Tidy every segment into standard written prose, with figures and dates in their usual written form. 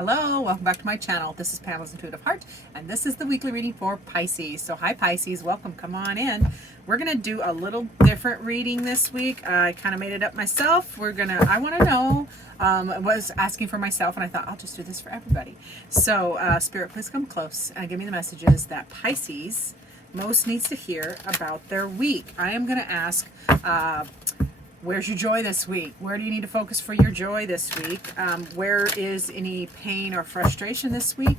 Hello, welcome back to my channel. This is Pamela's Intuitive Heart, and this is the weekly reading for Pisces. So hi Pisces, welcome, come on in. We're going to do a little different reading this week. I kind of made it up myself. I want to know, I was asking for myself, and I thought I'll just do this for everybody. So Spirit, please come close and give me the messages that Pisces most needs to hear about their week. I am going to ask, where's your joy this week? Where do you need to focus for your joy this week? Where is any pain or frustration this week?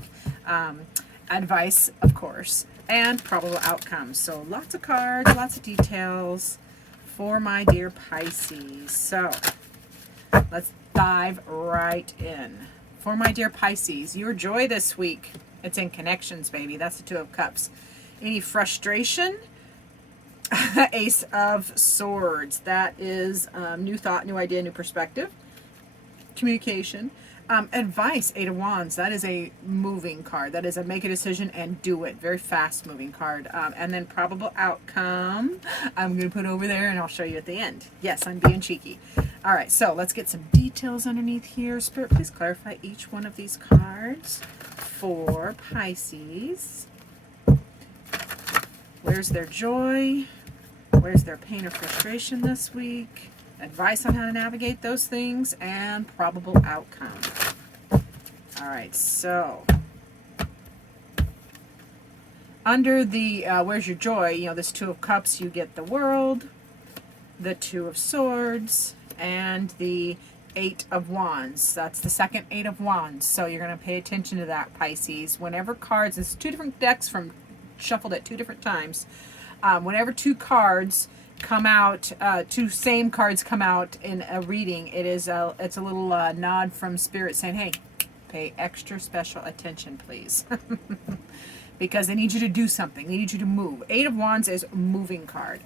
Advice, of course, and probable outcomes. So lots of cards, lots of details for my dear Pisces. So let's dive right in. For my dear Pisces, your joy this week, it's in connections, baby. That's the Two of Cups. Any frustration? Ace of Swords. That is new thought, new idea, new perspective. Communication. Advice. Eight of Wands. That is a moving card. That is a make a decision and do it. Very fast moving card. And then probable outcome. I'm going to put over there and I'll show you at the end. Yes, I'm being cheeky. All right, so let's get some details underneath here. Spirit, please clarify each one of these cards for Pisces. Where's their joy? Where's their pain or frustration this week? Advice on how to navigate those things, and probable outcome. All right, so under the where's your joy? This Two of Cups, you get the World, the Two of Swords, and the Eight of Wands. That's the second Eight of Wands. So you're going to pay attention to that, Pisces. Whenever cards, it's two different decks from shuffled at two different times. Whenever two cards come out, two same cards come out in a reading, it's a little nod from Spirit saying, hey, pay extra special attention, please. Because they need you to do something. They need you to move. Eight of Wands is a moving card.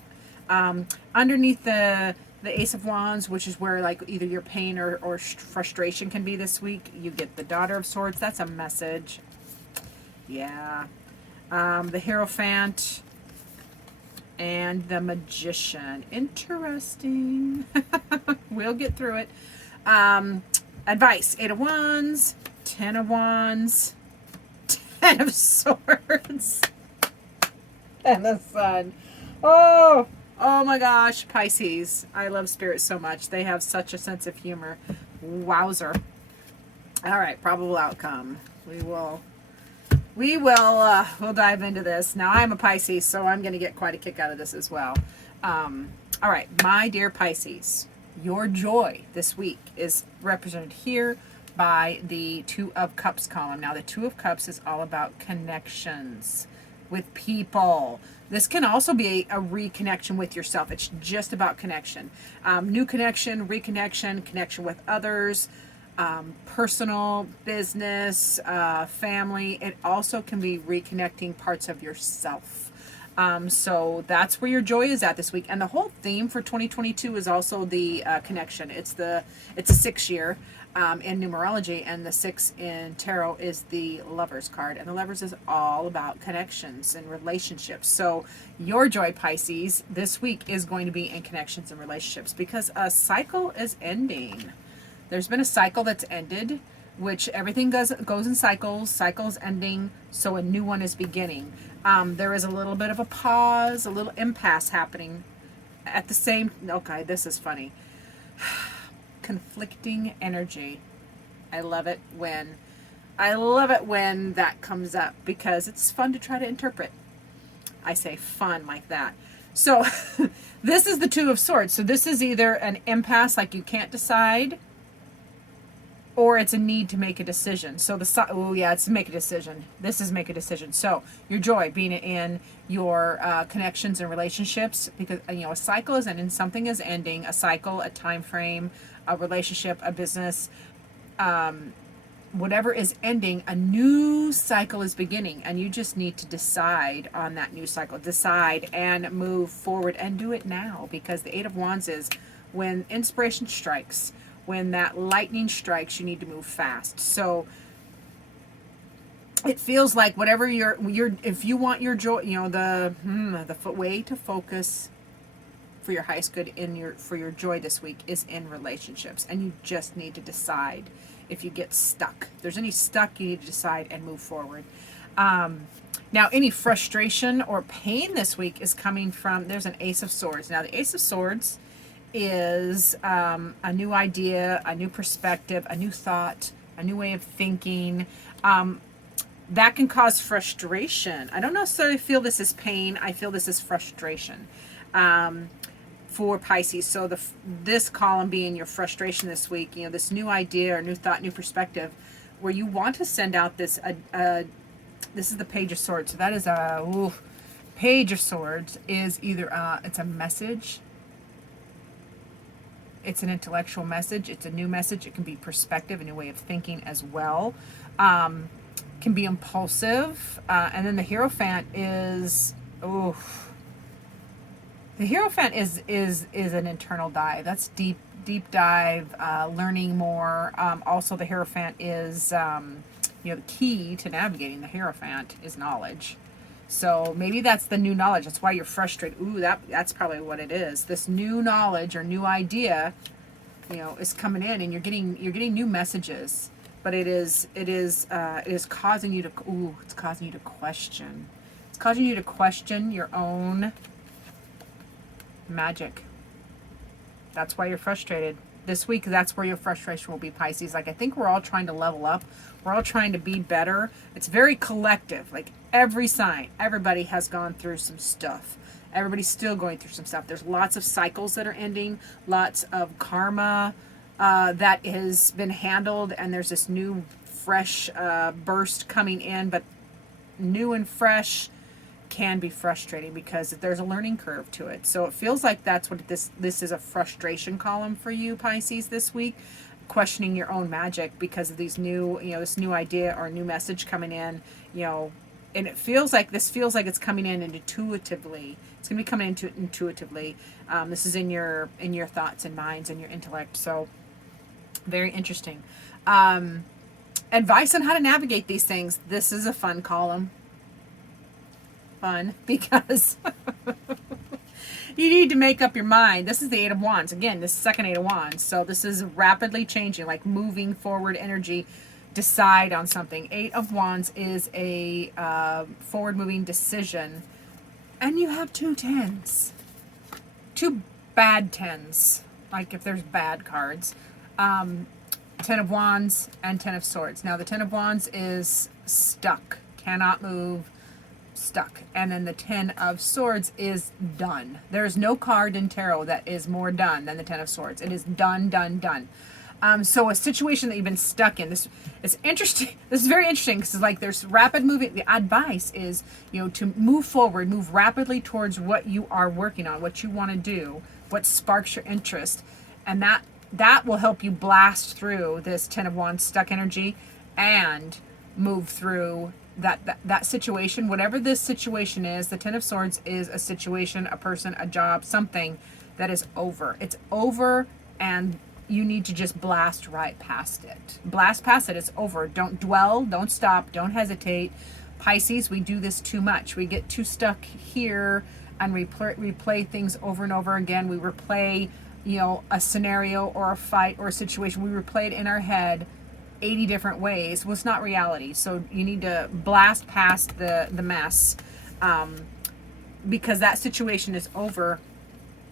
Underneath the Ace of Wands, which is where like either your pain or frustration can be this week, you get the Daughter of Swords. That's a message. Yeah. The Hierophant and the Magician. Interesting. We'll get through it. Advice. Eight of Wands, Ten of Wands, Ten of Swords, and the Sun. Oh my gosh, Pisces. I love Spirit so much. They have such a sense of humor. Wowzer. All right, probable outcome. We'll dive into this. Now, I'm a Pisces, so I'm going to get quite a kick out of this as well. All right, my dear Pisces, your joy this week is represented here by the Two of Cups column. Now, the Two of Cups is all about connections with people. This can also be a reconnection with yourself. It's just about connection. New connection, reconnection, connection with others, personal, business, family. It also can be reconnecting parts of yourself. So that's where your joy is at this week. And the whole theme for 2022 is also the connection. It's a 6 year in numerology, and the 6 in tarot is the Lovers card. And the Lovers is all about connections and relationships. So your joy, Pisces, this week is going to be in connections and relationships because a cycle is ending. There's been a cycle that's ended, which everything goes in cycles ending, so a new one is beginning. There is a little bit of a pause, a little impasse happening at the same, okay, this is funny. Conflicting energy. I love it when that comes up because it's fun to try to interpret. I say fun like that. So this is the Two of Swords. So this is either an impasse, like you can't decide, or it's a need to make a decision. So it's make a decision. This is make a decision. So your joy being in your connections and relationships, because a cycle is ending, something is ending, a cycle, a time frame, a relationship, a business, whatever is ending, a new cycle is beginning, and you just need to decide on that new cycle. Decide and move forward and do it now, because the Eight of Wands is when inspiration strikes. When that lightning strikes, you need to move fast. So it feels like whatever if you want your joy, the way to focus for your highest good for your joy this week is in relationships, and you just need to decide if you get stuck. If there's any stuck, you need to decide and move forward. Now, any frustration or pain this week is coming from, there's an Ace of Swords. Now, the Ace of Swords is a new idea, a new perspective, a new thought, a new way of thinking. That can cause frustration. I don't necessarily feel this is pain. I feel this is frustration for Pisces. So this column being your frustration this week, this new idea or new thought, new perspective, where you want to send out this, this is the Page of Swords. So that is Page of Swords is either, it's a message, it's an intellectual message, it's a new message, it can be perspective, a new way of thinking as well. Can be impulsive. And then the Hierophant is, the Hierophant is an internal dive. That's deep dive, learning more. Also, the Hierophant is, the key to navigating the Hierophant is knowledge. So maybe that's the new knowledge. That's why you're frustrated. That's probably what it is. This new knowledge or new idea, is coming in, and you're getting new messages. But it is causing you to it's causing you to question. It's causing you to question your own magic. That's why you're frustrated. This week, that's where your frustration will be, Pisces. Like, I think we're all trying to level up. We're all trying to be better. It's very collective. Like, every sign, everybody has gone through some stuff. Everybody's still going through some stuff. There's lots of cycles that are ending, lots of karma that has been handled, and there's this new, fresh burst coming in. But new and fresh can be frustrating because there's a learning curve to it. So it feels like that's what this is, a frustration column for you, Pisces, this week, questioning your own magic because of these new, this new idea or new message coming in, and it feels like it's coming in intuitively. It's going to be coming into intuitively. This is in your thoughts and minds and your intellect. So very interesting. Advice on how to navigate these things. This is a fun column. Fun because you need to make up your mind. This is the Eight of Wands. Again, this is second Eight of Wands. So this is rapidly changing, like moving forward energy. Decide on something. Eight of Wands is a forward-moving decision. And you have two tens. Two bad tens. Like if there's bad cards. Ten of Wands and Ten of Swords. Now the Ten of Wands is stuck. Cannot move. Stuck. And then the Ten of Swords is done. There's no card in tarot that is more done than the Ten of Swords. It is done, done, done. So a situation that you've been stuck in, this is interesting. This is very interesting because like there's rapid moving. The advice is, to move forward, move rapidly towards what you are working on, what you want to do, what sparks your interest. And that will help you blast through this Ten of Wands stuck energy and move through that situation, whatever this situation is. The Ten of Swords is a situation, a person, a job, something that is over. It's over, and you need to just blast right past it. Blast past it. It's over. Don't dwell. Don't stop. Don't hesitate. Pisces, we do this too much. We get too stuck here and replay things over and over again. We replay, a scenario or a fight or a situation. We replay it in our head 80 different ways. Well, it's not reality. So you need to blast past the mess because that situation is over.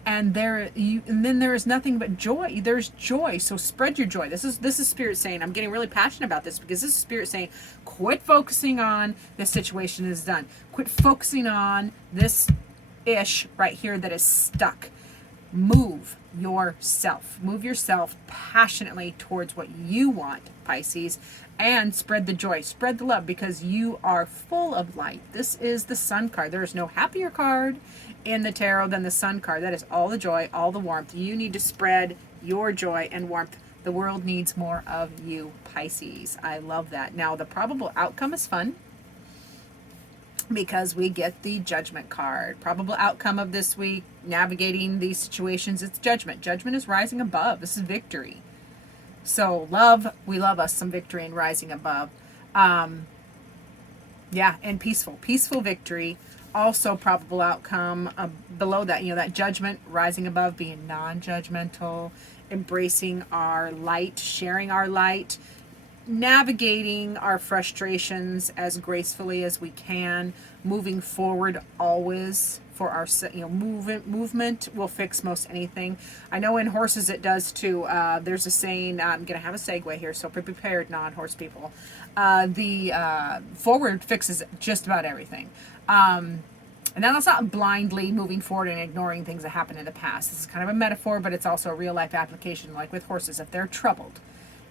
And then there is nothing but joy. There's joy. So spread your joy. This is Spirit saying, I'm getting really passionate about this because this is Spirit saying, quit focusing on this situation is done. Quit focusing on this ish right here that is stuck. Move yourself. Move yourself passionately towards what you want, Pisces, and spread the joy, spread the love, because you are full of light. This is the Sun card. There is no happier card in the tarot than the Sun card. That is all the joy, all the warmth. You need to spread your joy and warmth. The world needs more of you, Pisces. I love that. Now, the probable outcome is fun because we get the Judgment card. Probable outcome of this week, navigating these situations, it's Judgment. Judgment is rising above. This is victory. So we love us some victory and rising above. And peaceful victory. Also probable outcome below that, that Judgment, rising above, being non-judgmental, embracing our light, sharing our light, navigating our frustrations as gracefully as we can, moving forward always for our, movement will fix most anything. I know in horses it does too. There's a saying, I'm going to have a segue here, so be prepared, non-horse people. The forward fixes just about everything. And that's not blindly moving forward and ignoring things that happened in the past. This is kind of a metaphor, but it's also a real life application, like with horses. If they're troubled,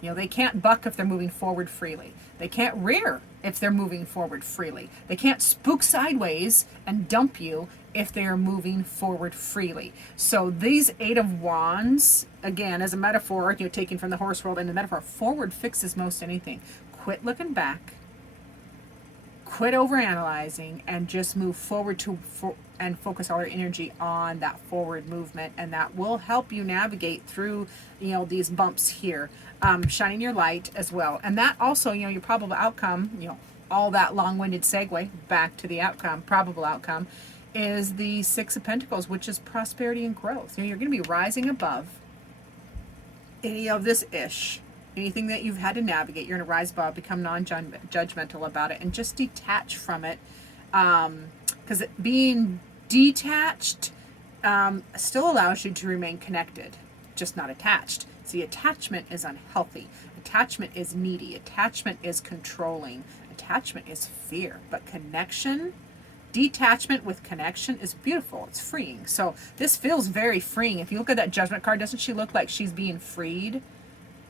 they can't buck if they're moving forward freely. They can't rear if they're moving forward freely. They can't spook sideways and dump you if they are moving forward freely. So these Eight of Wands, again, as a metaphor, taken from the horse world and the metaphor, forward fixes most anything. Quit looking back. Quit overanalyzing and just move forward and focus all your energy on that forward movement, and that will help you navigate through these bumps here. Shining your light as well, and that also your probable outcome, all that long-winded segue back to the outcome, probable outcome, is the Six of Pentacles, which is prosperity and growth. You're going to be rising above any of this ish. Anything that you've had to navigate, you're going to rise above, become non-judgmental about it, and just detach from it. Because being detached still allows you to remain connected, just not attached. See, attachment is unhealthy. Attachment is needy. Attachment is controlling. Attachment is fear. But connection, detachment with connection is beautiful. It's freeing. So this feels very freeing. If you look at that Judgment card, doesn't she look like she's being freed?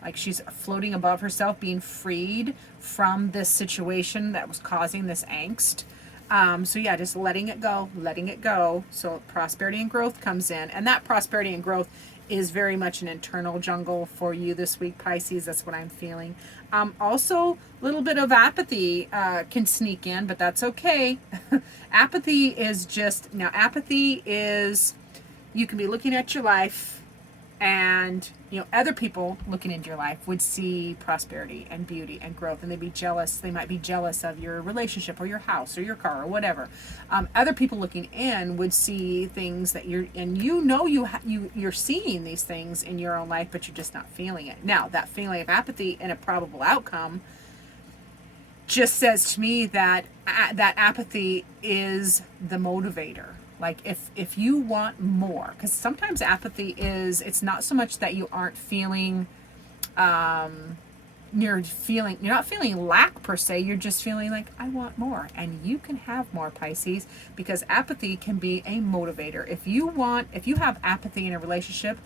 Like she's floating above herself, being freed from this situation that was causing this angst. So yeah, just letting it go. So prosperity and growth comes in. And that prosperity and growth is very much an internal jungle for you this week, Pisces. That's what I'm feeling. Also, a little bit of apathy can sneak in, but that's okay. Apathy is you can be looking at your life, and other people looking into your life would see prosperity and beauty and growth, and they'd be jealous. They might be jealous of your relationship or your house or your car or whatever. Other people looking in would see things that you're seeing these things in your own life, but you're just not feeling it. Now, that feeling of apathy and a probable outcome just says to me that that apathy is the motivator. Like if you want more, because sometimes apathy it's not so much that you aren't feeling, you're not feeling lack per se, you're just feeling like, I want more, and you can have more, Pisces, because apathy can be a motivator. If you have apathy in a relationship,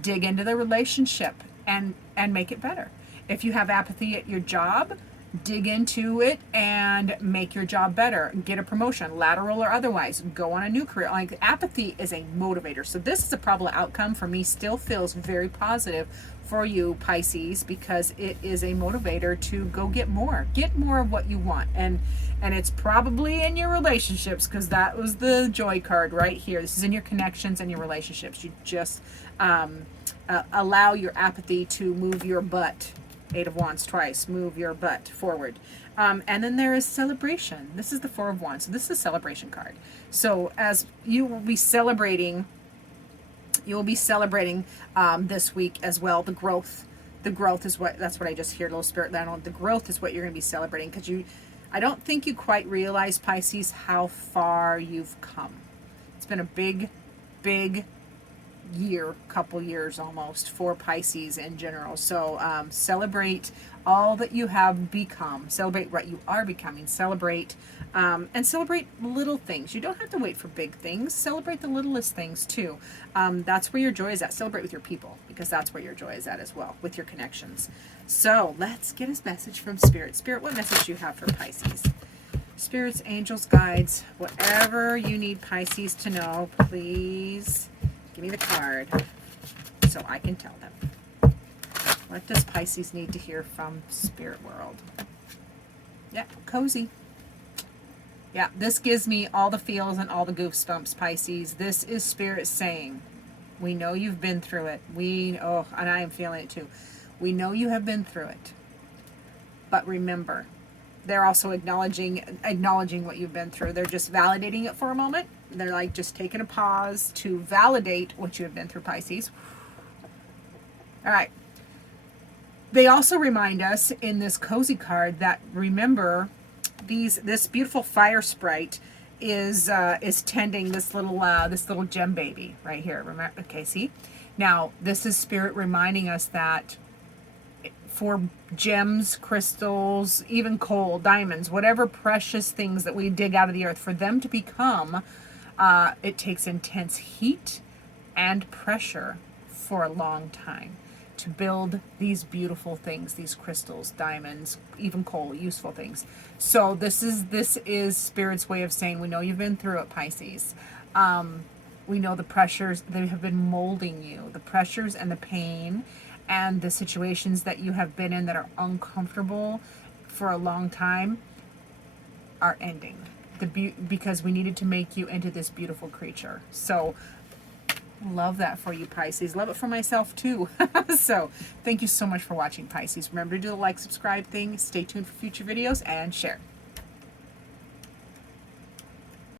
dig into the relationship and make it better. If you have apathy at your job, dig into it and make your job better. Get a promotion, lateral or otherwise. Go on a new career. Like, apathy is a motivator. So this is a probable outcome for me. Still feels very positive for you, Pisces, because it is a motivator to go get more. Get more of what you want. And it's probably in your relationships, because that was the joy card right here. This is in your connections and your relationships. You just allow your apathy to move your butt. Eight of Wands twice. Move your butt forward. And then there is celebration. This is the Four of Wands. So this is a celebration card. So as you will be celebrating this week as well, the growth. The growth is that's what I just hear, little spirit land on. The growth is what you're going to be celebrating, because I don't think you quite realize, Pisces, how far you've come. It's been a big couple years almost for Pisces in general. So celebrate all that you have become. Celebrate what you are becoming. Celebrate and celebrate little things. You don't have to wait for big things. Celebrate the littlest things too. That's where your joy is at. Celebrate with your people, because that's where your joy is at as well, with your connections. So let's get a message from Spirit. Spirit, what message do you have for Pisces? Spirits, angels, guides, whatever you need Pisces to know, please give me the card so I can tell them. What does Pisces need to hear from Spirit World? Yeah, cozy. Yeah, this gives me all the feels and all the goosebumps, Pisces. This is Spirit saying, we know you've been through it. And I am feeling it too. We know you have been through it. But remember, they're also acknowledging what you've been through. They're just validating it for a moment. They're like just taking a pause to validate what you have been through, Pisces. All right. They also remind us in this cozy card that, remember, this beautiful fire sprite is tending this little gem baby right here. Remember? Okay, see? Now, this is Spirit reminding us that for gems, crystals, even coal, diamonds, whatever precious things that we dig out of the earth, for them to become, it takes intense heat and pressure for a long time to build these beautiful things, these crystals, diamonds, even coal, useful things. So this is Spirit's way of saying, we know you've been through it, Pisces. We know the pressures, they have been molding you, the pressures and the pain and the situations that you have been in that are uncomfortable for a long time are ending. Because we needed to make you into this beautiful creature. So love that for you, Pisces. Love it for myself too. So thank you so much for watching, Pisces. Remember to do the like, subscribe thing. Stay tuned for future videos and share.